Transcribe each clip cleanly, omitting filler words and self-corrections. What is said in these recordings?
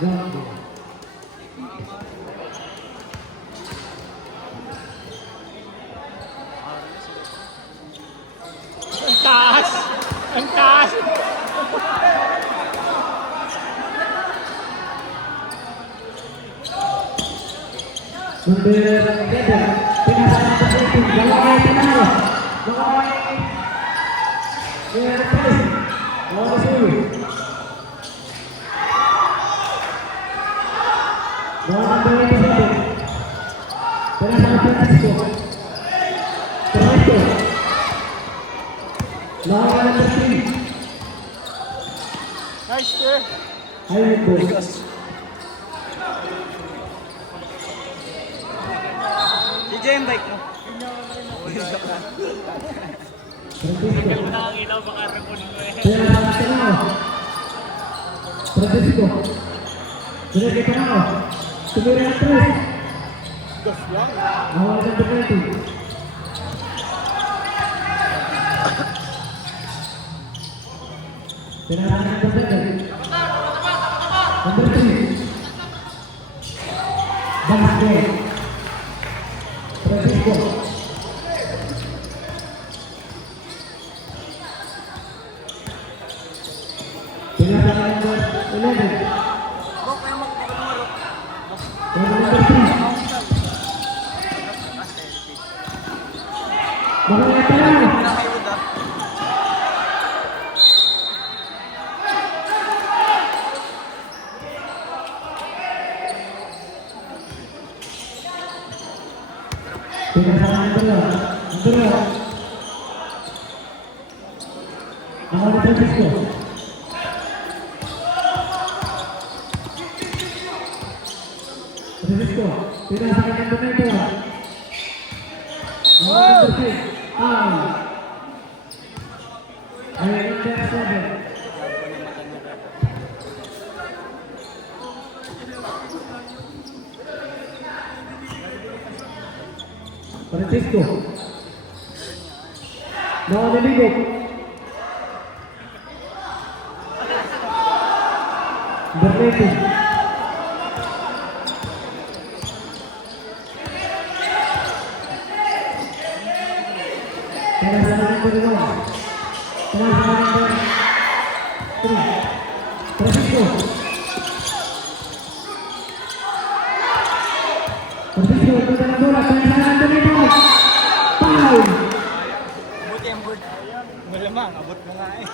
Ang taas! Ang taas! Nice, sir. DJ yung bike mo. Hindi mo nakakita ko baka reponin mo eh. Francisco. Direct ka na. Tumira ang tres. Gas lang. Nawala ng penalty. Pinarahan ng penalty. Number 3. Basket. Francisco. Pinarahan ng 11. Number 3. Mga tayo. Pinarahan ng 2. Ang Francisco. Francisco, pinarahan ng 2. Number 6. Francisco. Nakaliligog. Berleti. Perasaran kedua. Perasaran kedua. Francisco. Francisco dengan bola. Perasaran kedua. Foul. Abot yung board. Malamang, abot mo nga eh.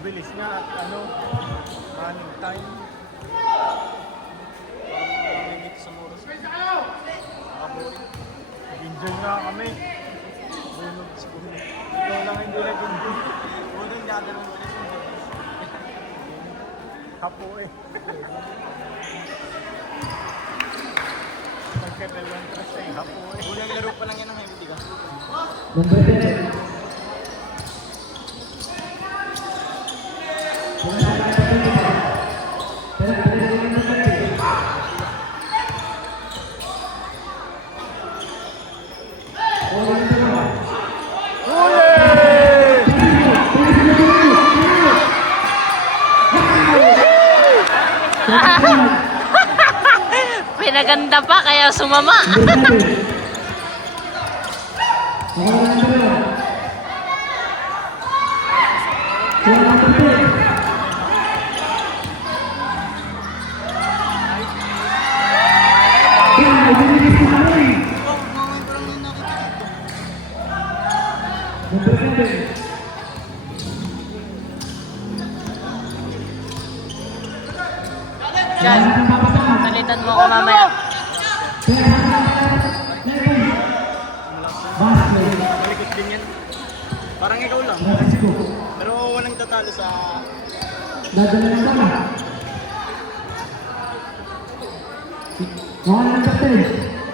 Bilis nga at running time. Limit sa oras. Enjoy nga kami. Bunod sa bunod. Ikaw lang hindi nag-enjoy. Bunod nga doon ang kapo eh. Pagkadalawang trust ay hapo eh. Unang laro pa lang yan ang hindi ka. Number 10. Pinaganda pa kaya sumama. Diyan, salitan mo ko mamaya. Malikot din yan. Parang ikaw lang. Pero walang tatalo sa... Dadala ng tama. Mga ng kapten.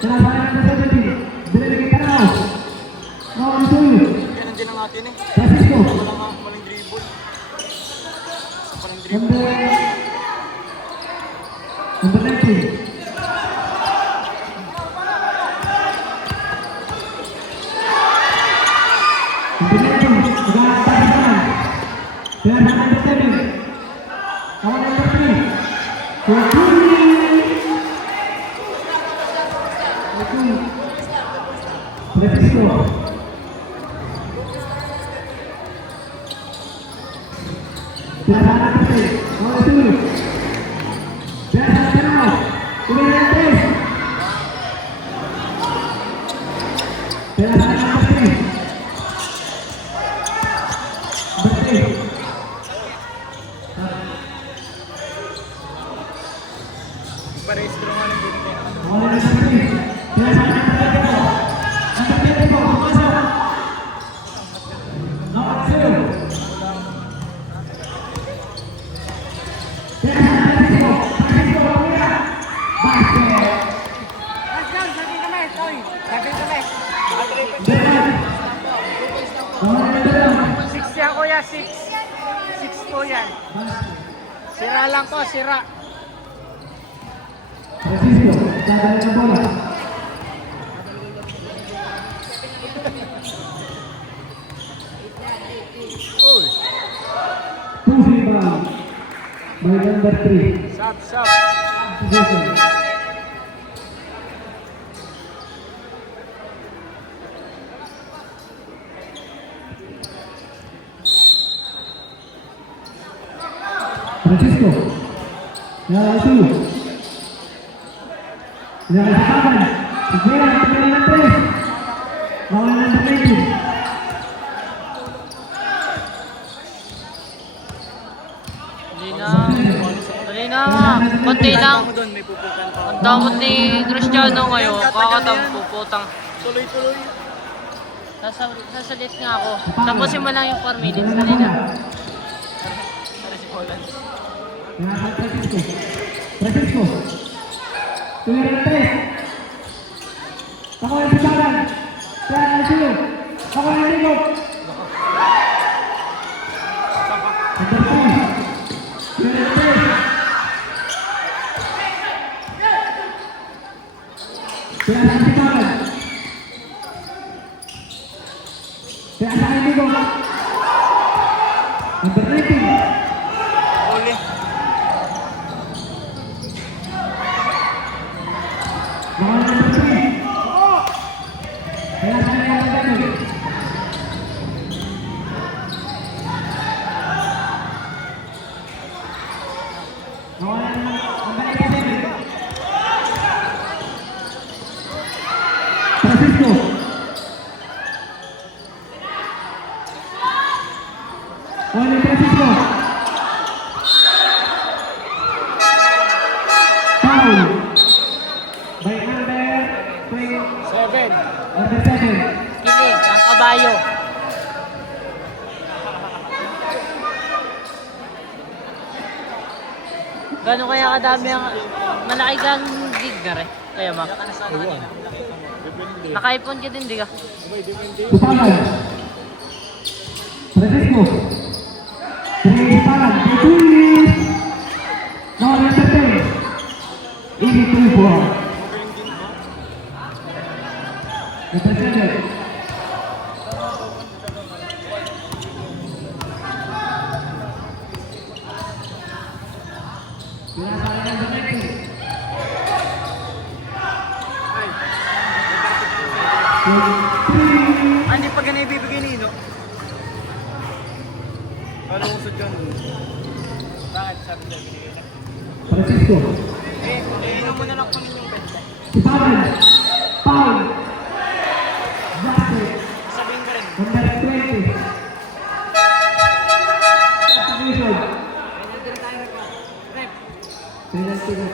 Sinabayan ng 70. Binigay ka na. Mga ang suyo. Ganun din ang atin eh. Francisco. Walang dribble. Walang dribble. Number 19. Kaya sa number 7. Ako number 3. Francisco. Kaya sa number 3. Ako 2. Kaya sa number 9. Tuloy na 3. Kaya sa number 3. Parehistro nga ng ganito. Six yan kuya, six. Six po yan. Sira lang po, sira. Francisco, dadala ng bola. Uy, Pusi ba? By number 3. sap, sap. Jason. Francisco. Yang itu. Yang kapan? Segera pemain 3. Lawan number 19. Dali na nga. Konti lang. Mo doon, may pupukan pa. Ang damot ni Cristiano ngayon. Kakatampo putang. Tuloy-tuloy. Sasalit nga ako. Tapusin mo lang yung 4 minutes. Dali na. Sorry si Poland. Yang Francisco. Francisco. Tuloy ng 3. Ako ang bisaran. Kaya ang silo. Ako ang ligot. Number 5. Tuloy ng 3. Kaya ang bisaran. Kaya ang ligot. Number 19. Uli. Lawan number 3. Kaya sana yang number 2. Lawan number 7. Francisco. Lawan number Francisco. Foul. By number 20. 7. Number 7. Kilig, ang kabayo. Gano'n kaya kadami ang... Malaki kang gig na rin. Kaya ma. Depende. Naka-iPhone ka din, di ka? Depende. Upalan. Francisco. 3 upalan. Tulis. Nomor number 10. Ini tulis. Number 7. Hindi pa ganun ibibigay ni Ino. Ano usod yun? Bakit sabi niya binigay na? Francisco. Ino mo na lang kunin yung benta. Upalan. Foul. Basket. Sabihin ka rin. Number 20. Substitution. Penalty na.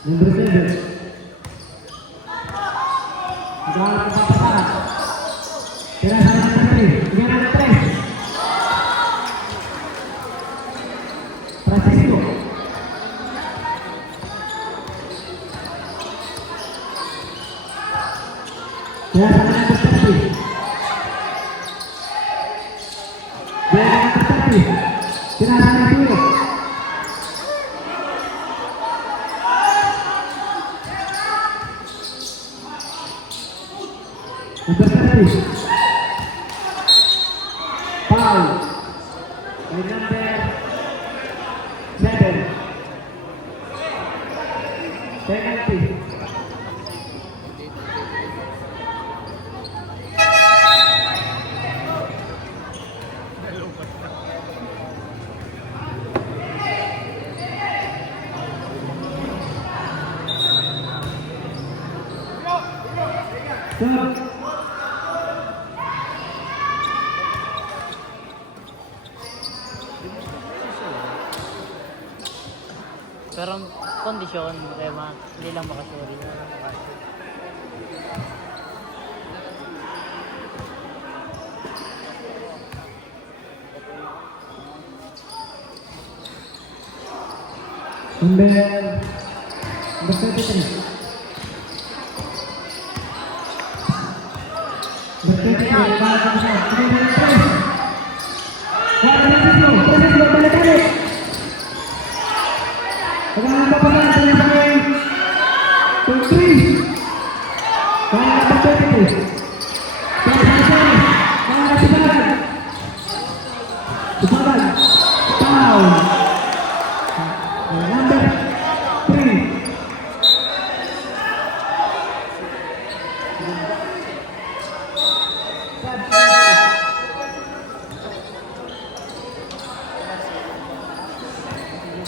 Number 7. Jangan kepapasan. Kira sana number 3. Kira number 3. Francisco. Kira sana number 30. Pero kondisyon, kaya hindi lang makasuri. Number 33.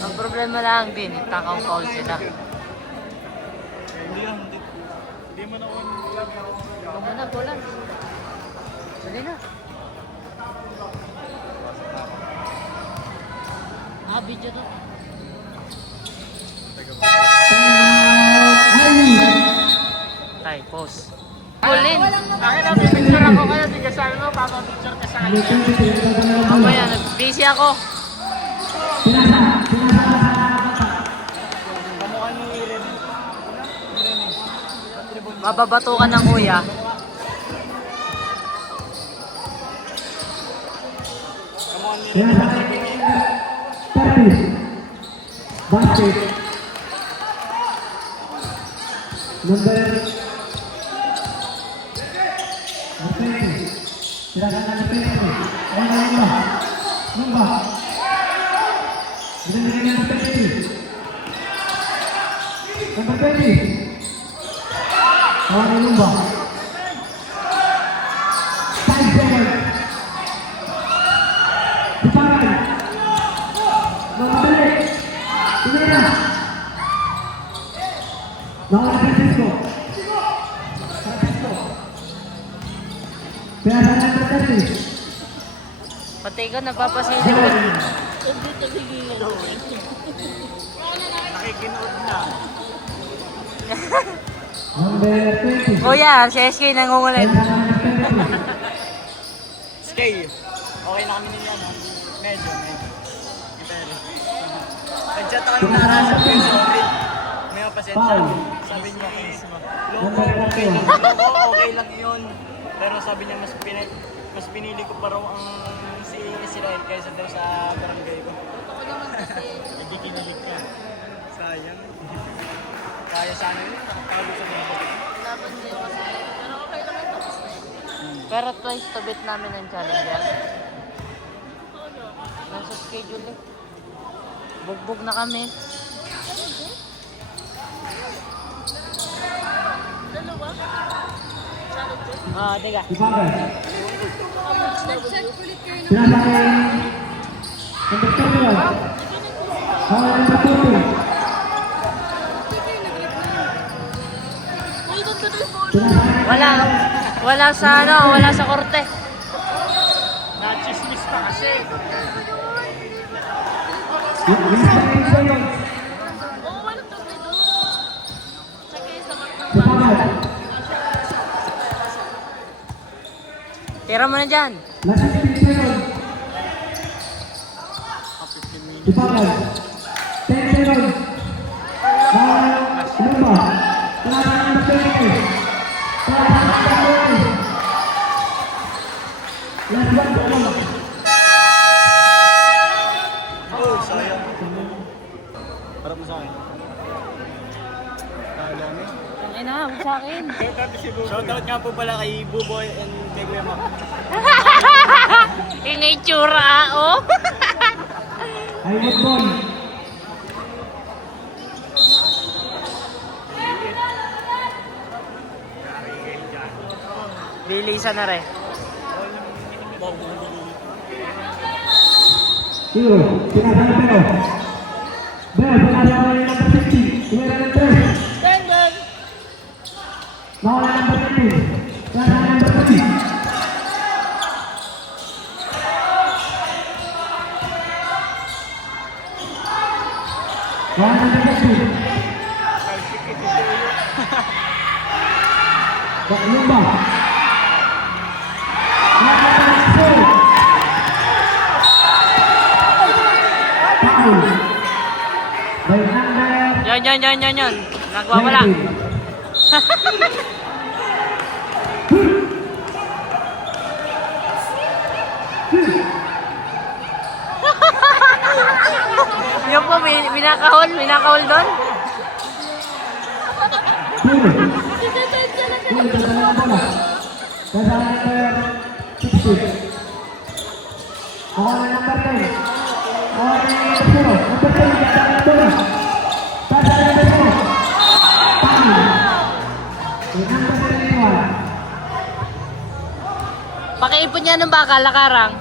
Ang problema lang din, takaw foul sila. Hindi mo na Huwag mo na, bola. Dali na. Video to. Tay, pause. Kulin. Akin na, picture ako kayo. Di ka sabi mo, papapicture ka sa kanya. Mamaya, busy ako. Kamukha ni Irene. Mababato ka ng kuya. Kamukha ni Irene. Basket. Number 20. Silakan number 20. Number. Binigyan number 20. Number 20. Kawan number. 5 seconds. Dipakan. Number 8. Tumira. Lawan Francisco. Pera number 30. Pati ka napapasilip. Nakikinood na. Number 20. Kuya, si SK nangungulit. Pera number 30. Stay. Okay na kami niya, no? Medyo. Pero. Nag-chat ako yung narasa ko yung sorry. May pasensya. Sabi niya, loko, okay lang. Loko, okay lang yun. Pero sabi niya, mas pinili ko pa raw ang si Israel kaysa daw sa barangay ko. Ako naman kasi. Hindi kinilig ka. Sayang. Kaya sana yun, nakapagod sa mga. Laban din kasi. Pero okay lang ito. Tapos na yun. Pero twice to beat namin ang challenger. Nasa schedule eh. Bugbog na kami. Dalawa? Challenger? Ah, teka. Dipakan. Nag-check ulit kayo ng Sinasakay number 21. Kawan number 20. Wala sa ano, wala sa korte. Na-chismis pa kasi. Oo, walang tablet doon. Check kayo sa mga. Dipakan. Tira mo na dyan. Last 15 seconds. Dipakan. 10 seconds. Kawan number. Kawan number 20. Kawan number 20. Last 1 second. Oh, sayang. Harap mo sa akin. Kala mo. Ang ina, huwag sa akin. Shoutout nga po pala kay Buboy and kay Kuya Mac. Yung itsura, oh. I would ball. Lilisa na rin. Zero. Sinasakay pero. Bell, sinasakay number 50. Tumira ng 3. Benden! Nawala number 15. Sinasakay number 30. Bawal number 20. Lumba. Foul. By number Yan. Nagwawala. 19. Yung po, binakahol doon. Pakiipon niya ng baka, lakarang.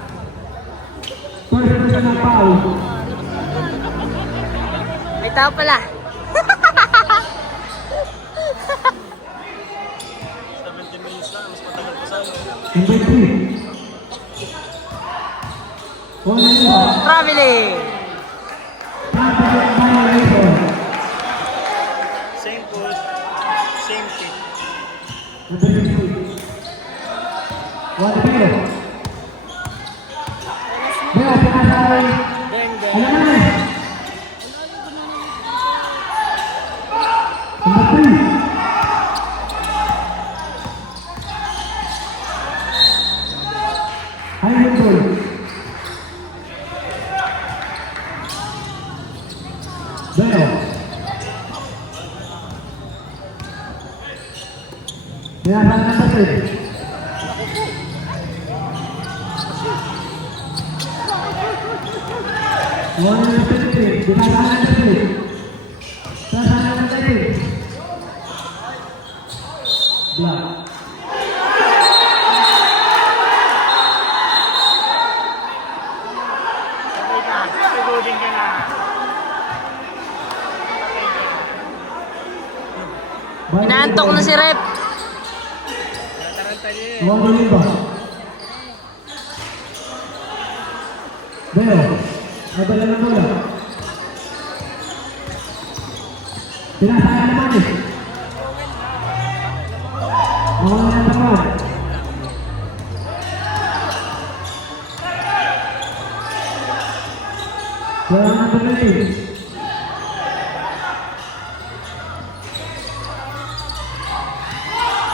May tao pala. 17 minutes na, mas matagal pa sa'yo. Traveling. Same food, same kit. Sigudin ka na. Inaantok na si Rep. Pinasahan naman eh. Mawala na naman. Wala na naman eh.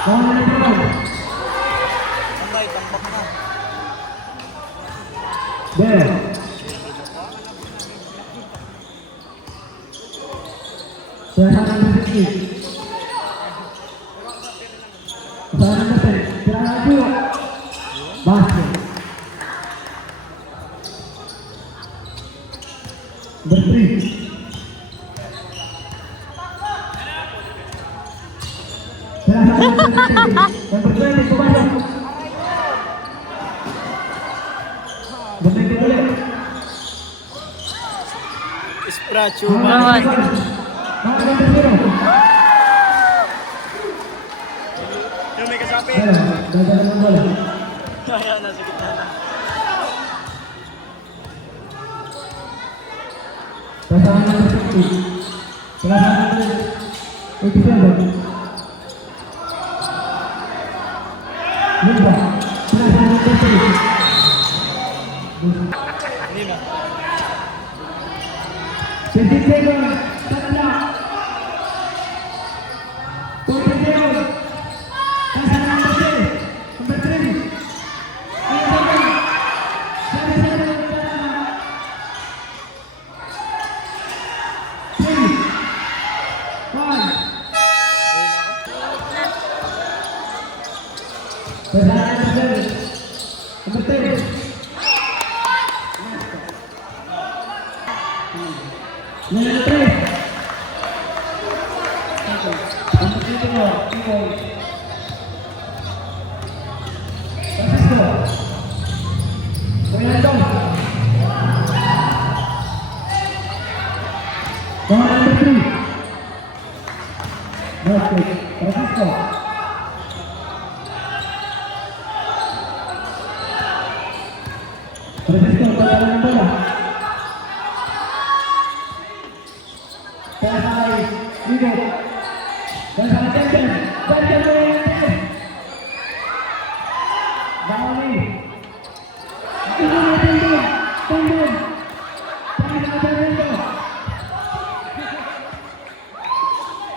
Mawala na naman. Tambay, tambak na. There. Pinasahan naman eh. Pinasahan naman eh. Pinasahan naman eh. Basket. Bersih. Yang berdiri itu banyak. Berdiri boleh. Espracho. Bawat. Yung may kasapi. Jangan boleh. Kaya nasa gitna na. Pasangan bersih. Pasangan itu saja. Lumba. Pasangan bersih. Hindi na. Sentido, tatla. Sentido. Pasangan bersih. Number 3. Ligo. Dan sama Tenden. Tenden Tenden. Bawali. Ligo Tenden. Tenden. Tenden Tenden.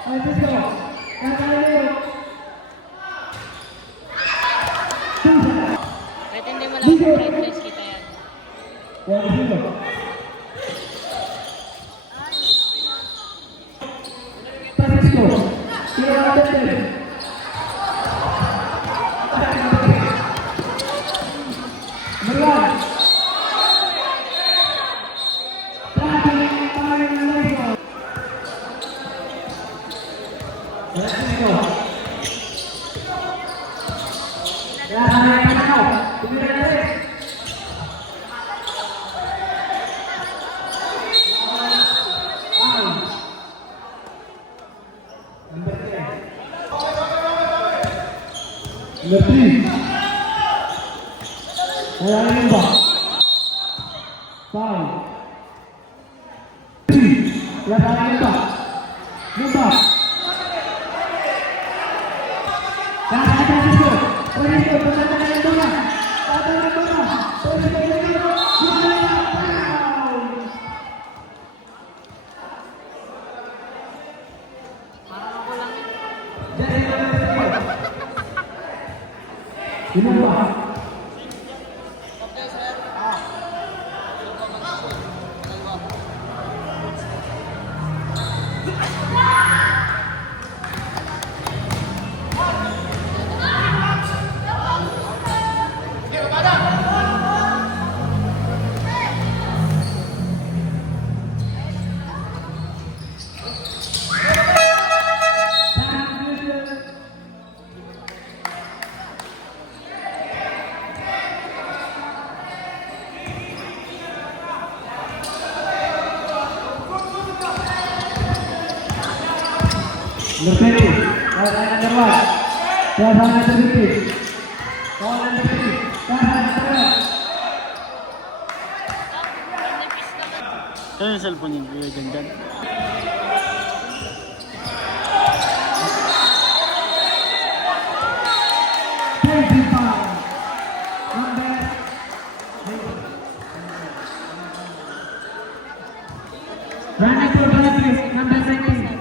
Francisco. Kakayo. Kahit hindi mo lang sa brightness kita yan. Francisco. Francisco. Kira Tenden. Meruan. Ngerti? Saya lupa. Tahu. Saya lupa. Lupa. Dan ada itu. Polisi berkata yang benar. Kata yang benar. Polisi berkata Parang ako lang yun. ini lupa. Ngerti? Kawalan terluar. Kawalan tersedikit. Kawalan tersedikit. Kawalan terluar. Kaya yung cellphone yung kuya dyan. Running for penalty, number 19.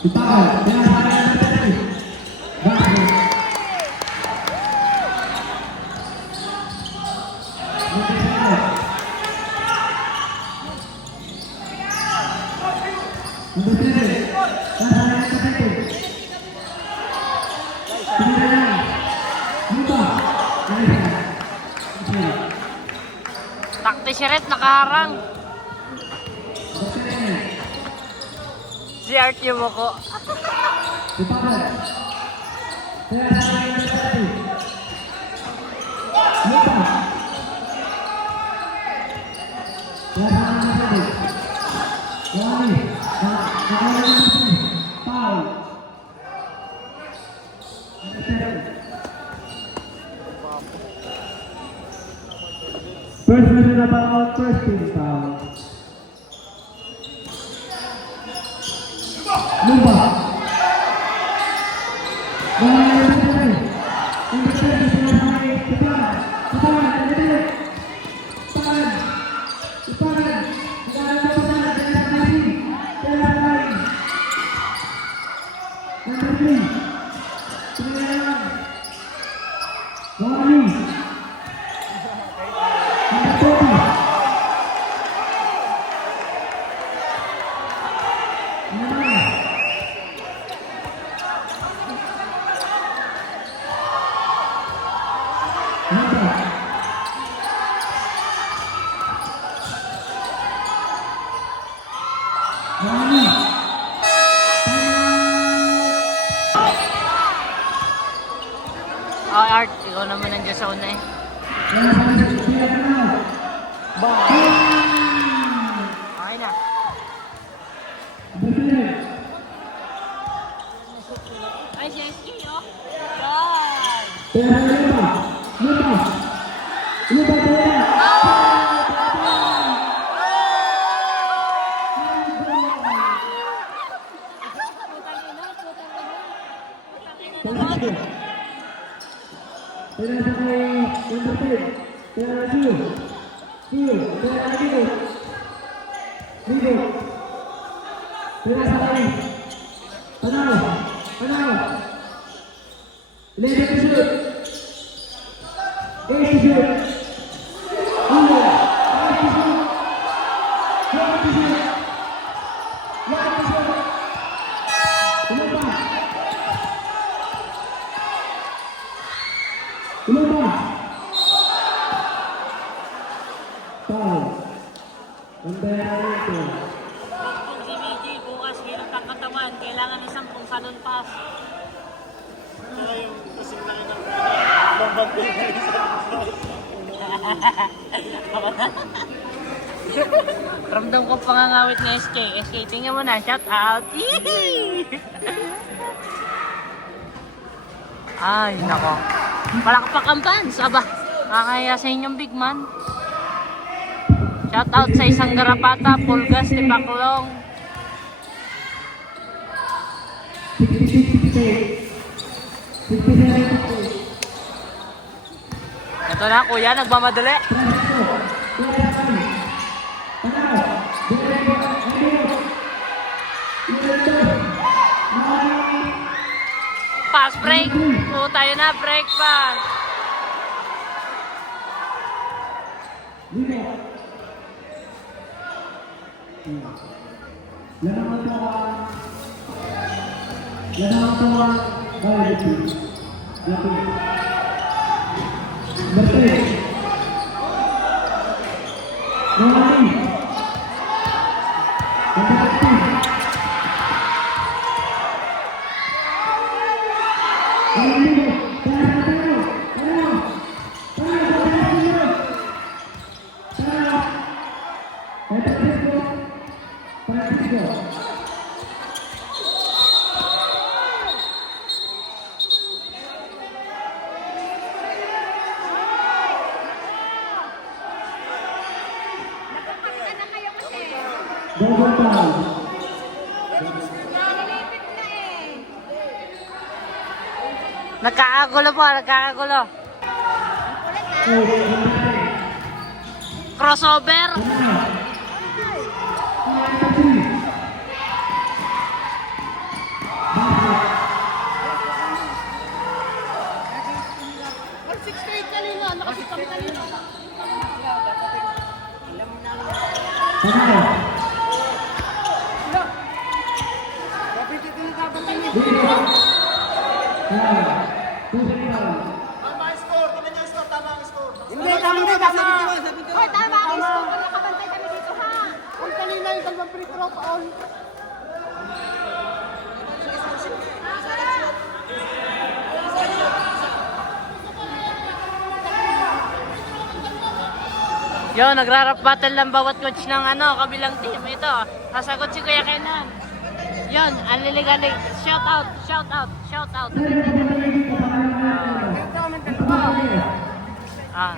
Ditahan, dengan sana yang terjadi. Bagus. Untuk diri, dan sana yang terjadi. Kemudian, lupa. Takti si Red, nakaharang. Si Art yung mo ko. Ditahan. Dengan sana yang terjadi. Lupa. Dengan sana yang terjadi. Wali. Foul. First minute about first team foul. Lumba. Oh, Art, ikaw naman nandiyan sa una eh. Okay na. Ay, si SK, oh. Wow! Lupa. Talaga. Pinasa kay number 10. Kaya Gio. Gio. Kaya Gio. Gio. Pinasa kay Panalo. Panalo. 11 to shoot. 8 to shoot. Uno. 5 to shoot. 4 to shoot. 1 to shoot. Umaba. Umaba. Foul. Number 8. Kung si Miggy bukas hirap ang katawan, kailangan isang pong salon pass. Ramdam ko pangangawit ng SK. SK, tingnan mo na. Shout out. Ay, nako. Palakpakan fans. Aba, kakaya sa inyong big man. Shout out sa isang garapata, Pulgas, Tipaklong. 66-68. Ito na, kuya, nagmamadali. Pass break. O, tayo na, break pass. Napapakita na kayo kasi. Double foul. Nalilipit na eh. Nagkakagulo po, nagkakagulo. Crossover. Or 6-8 kanina. Nakasitang kanina. Hindi, tama. Hoy, tama ang score. Nakabantay kami dito ha. Kung kanina yung dalawang free throw foul. Yo, nagra-rap battle lang bawat coach ng kabilang team. Ito, sasagot si Kuya Kenan. Yon, aliligalig. Shout out, shout out, shout out. Ah.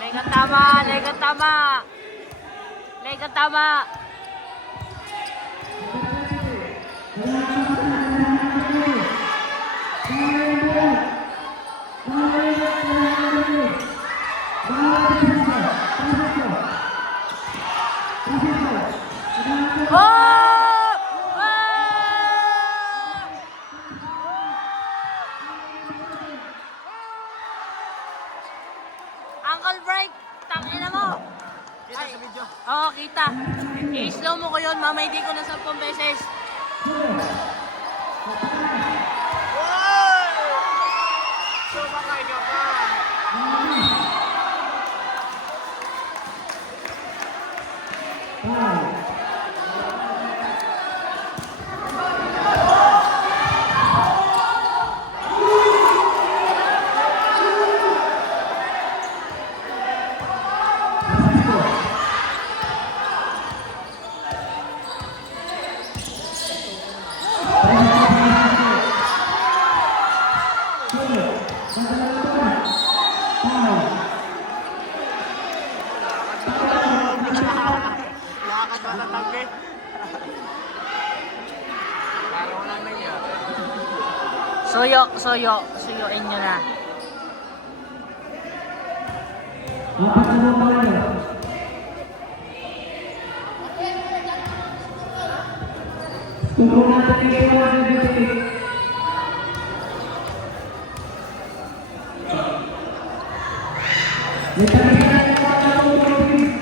Lega tama, lega tama. Lega tama. Oh! Uncle Bright, tangina mo. Kita sa video. Oo, kita. I-slow mo ko yun, mama, hindi ko na 10 beses. Wow! Sumakay ka pa. Lakad ba tatabi? Lalo ko namin yun. Suyuin nyo na. Apat na mga pala. Tulong natin kayo mga nagiging. May talaga natin mga nagiging.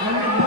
Amen.